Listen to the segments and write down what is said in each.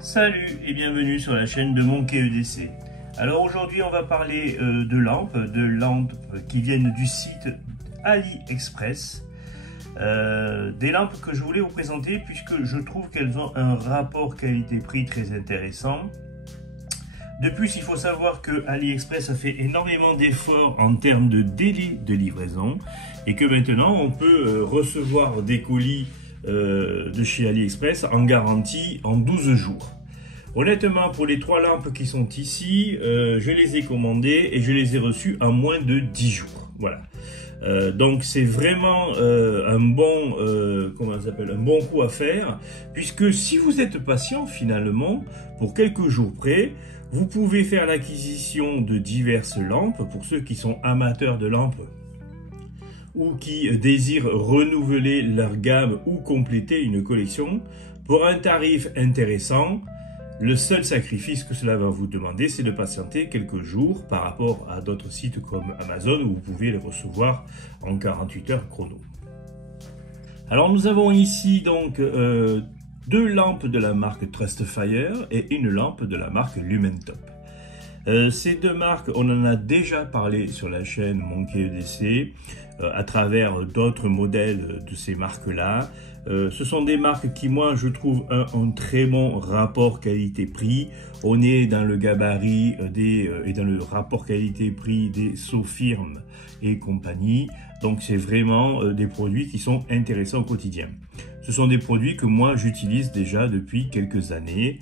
Salut et bienvenue sur la chaîne de Monkey EDC. Alors aujourd'hui on va parler de lampes qui viennent du site AliExpress. Des lampes que je voulais vous présenter puisque je trouve qu'elles ont un rapport qualité-prix très intéressant. De plus, il faut savoir que AliExpress a fait énormément d'efforts en termes de délai de livraison et que maintenant on peut recevoir des colis de chez AliExpress en garantie en 12 jours. Honnêtement, pour les 3 lampes qui sont ici, je les ai commandées et je les ai reçues en moins de 10 jours. Voilà. Donc c'est vraiment un bon coup à faire, puisque si vous êtes patient finalement, pour quelques jours près, vous pouvez faire l'acquisition de diverses lampes pour ceux qui sont amateurs de lampes ou qui désirent renouveler leur gamme ou compléter une collection pour un tarif intéressant. Le seul sacrifice que cela va vous demander, c'est de patienter quelques jours par rapport à d'autres sites comme Amazon où vous pouvez les recevoir en 48 heures chrono. Alors nous avons ici donc 2 lampes de la marque Trustfire et une lampe de la marque Lumentop. Ces 2 marques, on en a déjà parlé sur la chaîne Monkey EDC à travers d'autres modèles de ces marques-là. Ce sont des marques qui, moi, je trouve un très bon rapport qualité-prix. On est dans le gabarit et dans le rapport qualité-prix des Sofirm et compagnie. Donc, c'est vraiment des produits qui sont intéressants au quotidien. Ce sont des produits que moi, j'utilise déjà depuis quelques années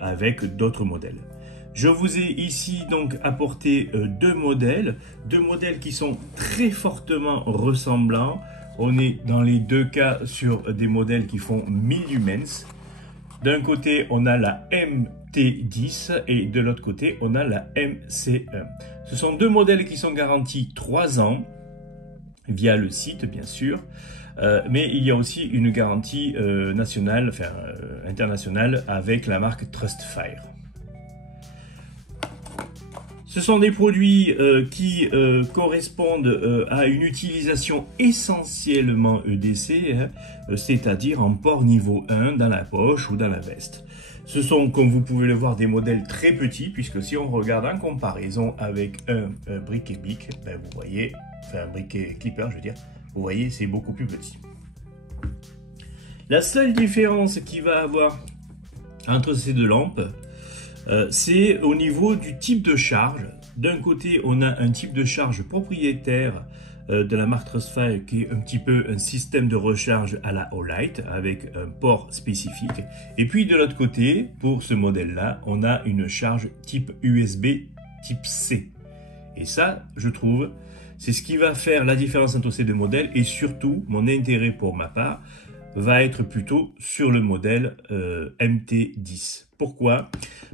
avec d'autres modèles. Je vous ai ici donc apporté 2 modèles qui sont très fortement ressemblants. On est dans les 2 cas sur des modèles qui font 1000 lumens. D'un côté, on a la MT10 et de l'autre côté, on a la MC1. Ce sont 2 modèles qui sont garantis 3 ans via le site, bien sûr. Mais il y a aussi une garantie internationale avec la marque Trustfire. Ce sont des produits qui correspondent à une utilisation essentiellement EDC, c'est-à-dire en port niveau 1 dans la poche ou dans la veste. Ce sont, comme vous pouvez le voir, des modèles très petits, puisque si on regarde en comparaison avec un briquet bic, vous voyez, enfin un briquet clipper, je veux dire, vous voyez, c'est beaucoup plus petit. La seule différence qu'il va avoir entre ces 2 lampes, c'est au niveau du type de charge. D'un côté, on a un type de charge propriétaire de la marque Trustfire qui est un petit peu un système de recharge à la Olight avec un port spécifique. Et puis de l'autre côté, pour ce modèle-là, on a une charge type USB type C. Et ça, je trouve, c'est ce qui va faire la différence entre ces 2 modèles et surtout, mon intérêt pour ma part, va être plutôt sur le modèle MT10. Pourquoi?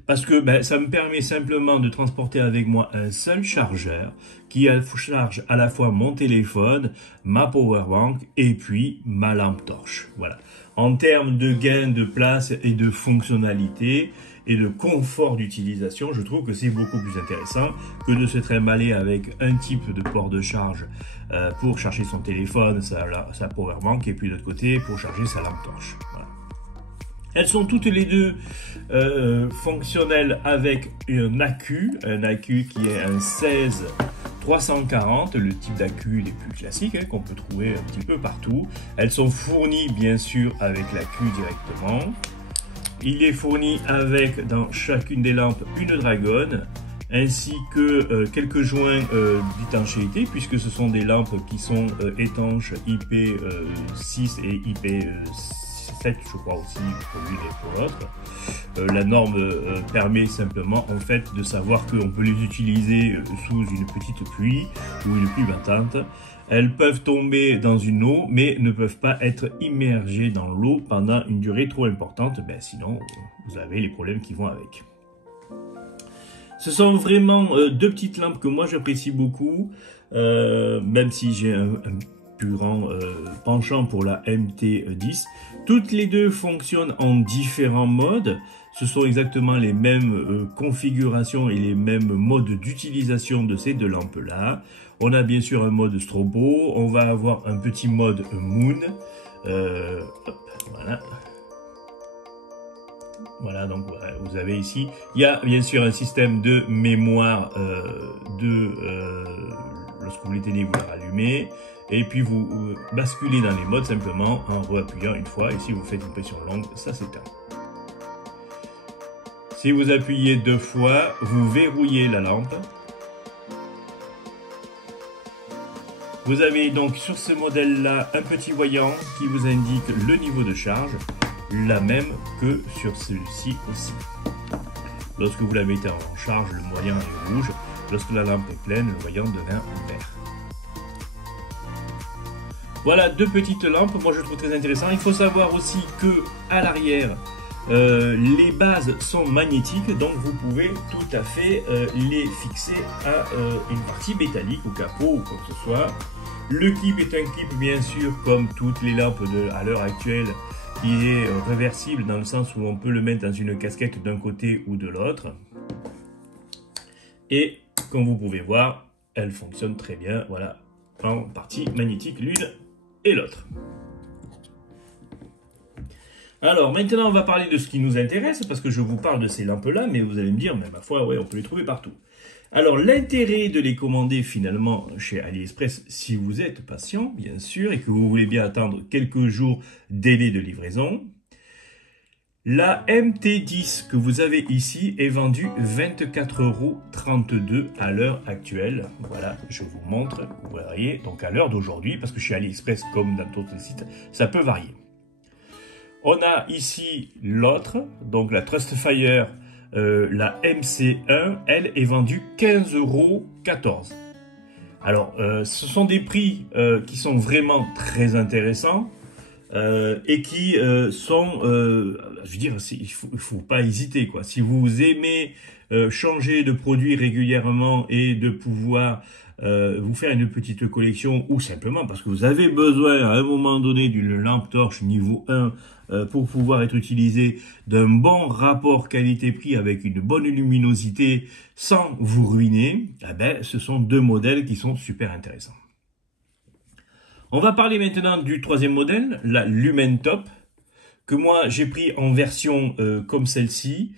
Parce que ça me permet simplement de transporter avec moi un seul chargeur qui charge à la fois mon téléphone, ma powerbank et puis ma lampe torche. Voilà. En termes de gain de place et de fonctionnalité et de confort d'utilisation, je trouve que c'est beaucoup plus intéressant que de se trimballer avec un type de port de charge pour charger son téléphone, sa powerbank et puis de l'autre côté pour charger sa lampe torche. Voilà. Elles sont toutes les 2 fonctionnelles avec un accu qui est un 16340, le type d'accu les plus classiques qu'on peut trouver un petit peu partout. Elles sont fournies bien sûr avec l'accu directement. Il est fourni avec dans chacune des lampes une dragonne ainsi que quelques joints d'étanchéité puisque ce sont des lampes qui sont étanches IP6 et IP7 je crois aussi pour l'une et pour l'autre. La norme permet simplement en fait de savoir qu'on peut les utiliser sous une petite pluie ou une pluie battante. Elles peuvent tomber dans une eau, mais ne peuvent pas être immergées dans l'eau pendant une durée trop importante. Sinon, vous avez les problèmes qui vont avec. Ce sont vraiment 2 petites lampes que moi j'apprécie beaucoup, même si j'ai un plus grand penchant pour la MT10. Toutes les 2 fonctionnent en différents modes. Ce sont exactement les mêmes configurations et les mêmes modes d'utilisation de ces 2 lampes-là. On a bien sûr un mode strobo, on va avoir un petit mode moon. Hop, voilà. Voilà, donc vous avez ici, il y a bien sûr un système de mémoire lorsque vous l'éteignez, vous le rallumez, et puis vous basculez dans les modes simplement en reappuyant une fois, et si vous faites une pression longue, ça s'éteint. Si vous appuyez 2 fois, vous verrouillez la lampe. Vous avez donc sur ce modèle-là un petit voyant qui vous indique le niveau de charge, la même que sur celui-ci aussi. Lorsque vous la mettez en charge, le voyant est rouge. Lorsque la lampe est pleine, le voyant devient vert. Voilà 2 petites lampes, moi je trouve très intéressant. Il faut savoir aussi que à l'arrière, les bases sont magnétiques, donc vous pouvez tout à fait les fixer à une partie métallique, au capot ou quoi que ce soit. Le clip est un clip bien sûr comme toutes les lampes à l'heure actuelle, qui est réversible dans le sens où on peut le mettre dans une casquette d'un côté ou de l'autre. Et comme vous pouvez voir, elle fonctionne très bien, voilà, en partie magnétique l'une et l'autre. Alors maintenant on va parler de ce qui nous intéresse, parce que je vous parle de ces lampes-là, mais vous allez me dire, mais ma foi, ouais, on peut les trouver partout. Alors l'intérêt de les commander finalement chez AliExpress, si vous êtes patient bien sûr, et que vous voulez bien attendre quelques jours délai de livraison, la MT10 que vous avez ici est vendue 24,32 € à l'heure actuelle. Voilà, je vous montre, vous voyez, donc à l'heure d'aujourd'hui, parce que chez AliExpress comme dans d'autres sites, ça peut varier. On a ici l'autre, donc la Trustfire, la MC1, elle est vendue 15,14 €. Alors, ce sont des prix qui sont vraiment très intéressants et qui sont, je veux dire, il faut pas hésiter, quoi. Si vous aimez changer de produit régulièrement et de pouvoir vous faire une petite collection, ou simplement parce que vous avez besoin à un moment donné d'une lampe torche niveau 1 pour pouvoir être utilisé d'un bon rapport qualité-prix avec une bonne luminosité sans vous ruiner, eh ben, ce sont 2 modèles qui sont super intéressants. On va parler maintenant du 3e modèle, la LumenTop, que moi j'ai pris en version comme celle-ci.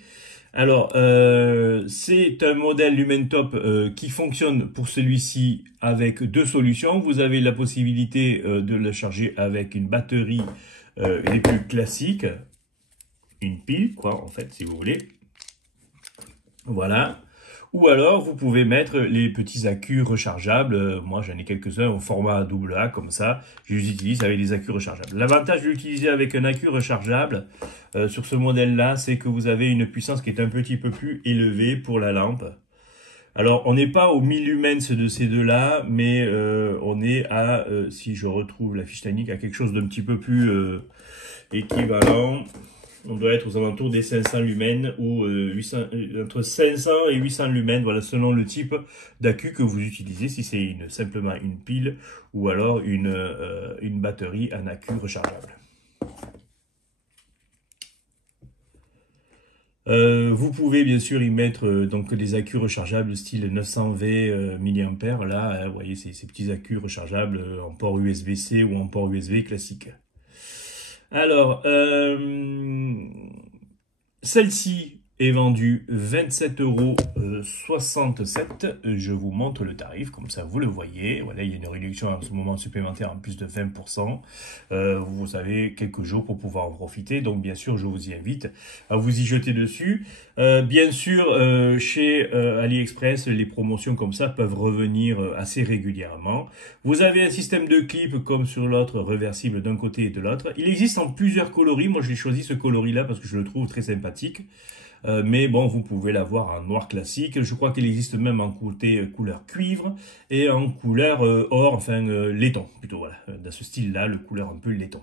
Alors, c'est un modèle LumenTop qui fonctionne pour celui-ci avec 2 solutions. Vous avez la possibilité de le charger avec une batterie les plus classiques, une pile, quoi, en fait, si vous voulez. Voilà. Ou alors, vous pouvez mettre les petits accus rechargeables. Moi, j'en ai quelques-uns au format AA, comme ça. Je les utilise avec des accus rechargeables. L'avantage de l'utiliser avec un accu rechargeable, sur ce modèle-là, c'est que vous avez une puissance qui est un petit peu plus élevée pour la lampe. Alors, on n'est pas au 1000 lumens de ces deux-là, mais on est à, si je retrouve la fiche technique, à quelque chose d'un petit peu plus équivalent. On doit être aux alentours des 500 lumens ou entre 500 et 800 lumens, voilà, selon le type d'accu que vous utilisez, si c'est simplement une pile ou alors une batterie, un accu rechargeable. Vous pouvez bien sûr y mettre donc des accus rechargeables style 900V mAh, là, vous voyez ces petits accus rechargeables en port USB-C ou en port USB classique. Alors, celle-ci est vendue 27,67 €. Je vous montre le tarif, comme ça vous le voyez. Voilà, il y a une réduction en ce moment supplémentaire en plus de 20%. Vous avez quelques jours pour pouvoir en profiter. Donc, bien sûr, je vous y invite à vous y jeter dessus. Bien sûr, chez AliExpress, les promotions comme ça peuvent revenir assez régulièrement. Vous avez un système de clip comme sur l'autre, réversible d'un côté et de l'autre. Il existe en plusieurs coloris. Moi, j'ai choisi ce coloris-là parce que je le trouve très sympathique. Mais bon, vous pouvez l'avoir en noir classique. Je crois qu'il existe même en couleur cuivre et en couleur or, enfin laiton, plutôt, voilà. Dans ce style-là, le couleur un peu laiton.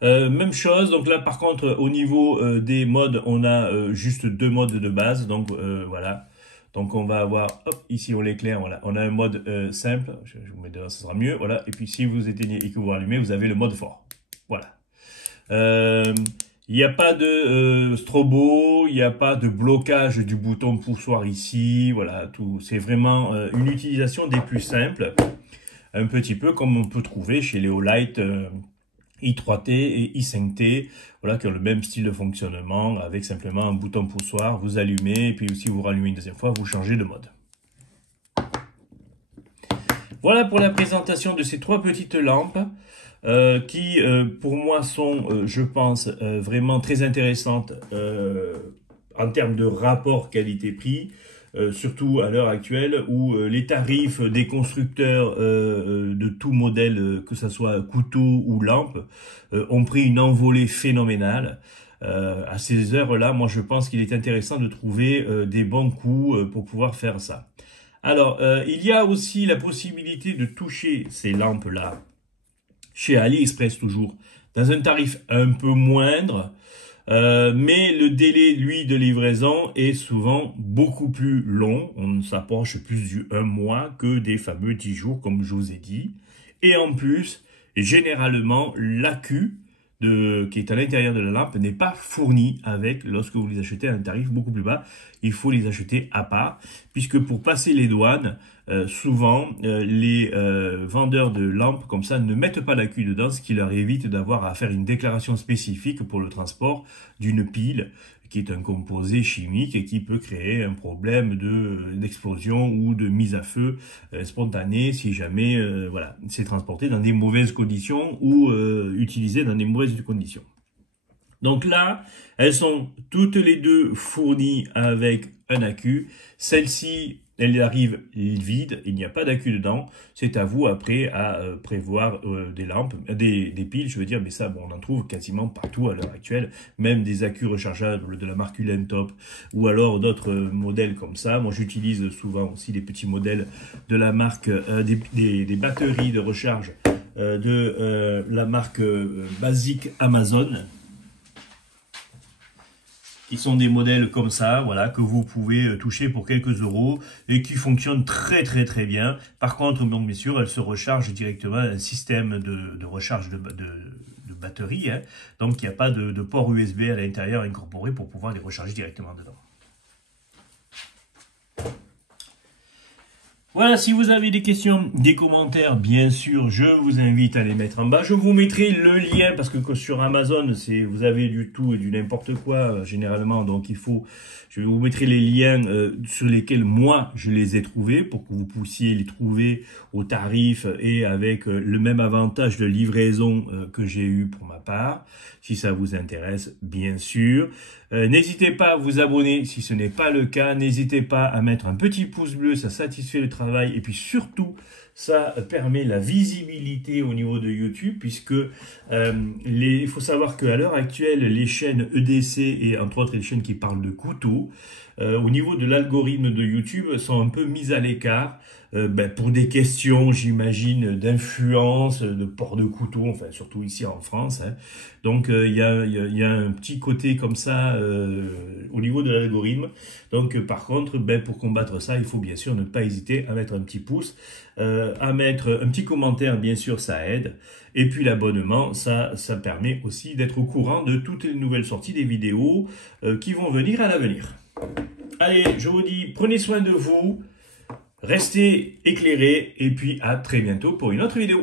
Même chose, donc là par contre au niveau des modes, on a juste 2 modes de base, donc voilà. Donc on va avoir, hop, ici on l'éclaire, voilà, on a un mode simple, je vous mets dedans, ça sera mieux, voilà. Et puis si vous éteignez et que vous allumez, vous avez le mode fort, voilà. Il n'y a pas de strobo, il n'y a pas de blocage du bouton poussoir ici, voilà, tout. C'est vraiment une utilisation des plus simples, un petit peu comme on peut trouver chez les Olight i3T et i5T, voilà, qui ont le même style de fonctionnement, avec simplement un bouton poussoir, vous allumez, et puis aussi vous rallumez une deuxième fois, vous changez de mode. Voilà pour la présentation de ces trois petites lampes. Qui pour moi sont, je pense, vraiment très intéressantes en termes de rapport qualité-prix, surtout à l'heure actuelle où les tarifs des constructeurs de tout modèle, que ce soit couteau ou lampe, ont pris une envolée phénoménale. À ces heures-là, moi je pense qu'il est intéressant de trouver des bons coups pour pouvoir faire ça. Alors, il y a aussi la possibilité de toucher ces lampes-là chez AliExpress toujours, dans un tarif un peu moindre, mais le délai, lui, de livraison est souvent beaucoup plus long. On s'approche plus du 1 mois que des fameux 10 jours, comme je vous ai dit. Et en plus, généralement, l'accu qui est à l'intérieur de la lampe n'est pas fourni avec, lorsque vous les achetez à un tarif beaucoup plus bas, il faut les acheter à part, puisque pour passer les douanes, souvent les vendeurs de lampes comme ça ne mettent pas l'accu dedans, ce qui leur évite d'avoir à faire une déclaration spécifique pour le transport d'une pile, qui est un composé chimique et qui peut créer un problème d'explosion ou de mise à feu spontanée si jamais voilà, c'est transporté dans des mauvaises conditions ou utilisé dans des mauvaises conditions. Donc là, elles sont toutes les deux fournies avec un accu. Celle-ci, elle arrive vide, il n'y a pas d'accu dedans. C'est à vous après à prévoir des lampes, des piles, je veux dire, mais ça, bon, on en trouve quasiment partout à l'heure actuelle, même des accus rechargeables de la marque Ulentop ou alors d'autres modèles comme ça. Moi, j'utilise souvent aussi des petits modèles de la marque, des batteries de recharge de la marque basique Amazon, qui sont des modèles comme ça, voilà, que vous pouvez toucher pour quelques euros et qui fonctionnent très bien. Par contre, donc bien sûr, elles se rechargent directement à un système de recharge de batterie, hein. Donc il n'y a pas de port USB à l'intérieur incorporé pour pouvoir les recharger directement dedans. Voilà, si vous avez des questions, des commentaires, bien sûr, je vous invite à les mettre en bas. Je vous mettrai le lien, parce que sur Amazon, vous avez du tout et du n'importe quoi, généralement. Donc, je vous mettrai les liens sur lesquels moi, je les ai trouvés, pour que vous puissiez les trouver au tarif et avec le même avantage de livraison que j'ai eu pour ma part, si ça vous intéresse, bien sûr. N'hésitez pas à vous abonner si ce n'est pas le cas. N'hésitez pas à mettre un petit pouce bleu, ça satisfait le travail. Et puis surtout, ça permet la visibilité au niveau de YouTube, puisque il faut savoir qu'à l'heure actuelle, les chaînes EDC et entre autres les chaînes qui parlent de couteaux, au niveau de l'algorithme de YouTube, sont un peu mises à l'écart pour des questions, j'imagine, d'influence, de port de couteau, enfin surtout ici en France, hein. Donc il y a un petit côté comme ça au niveau de l'algorithme. Donc par contre, pour combattre ça, il faut bien sûr ne pas hésiter à mettre un petit pouce, à mettre un petit commentaire, bien sûr, ça aide. Et puis l'abonnement, ça permet aussi d'être au courant de toutes les nouvelles sorties des vidéos qui vont venir à l'avenir. Allez, je vous dis, prenez soin de vous, restez éclairés et puis à très bientôt pour une autre vidéo.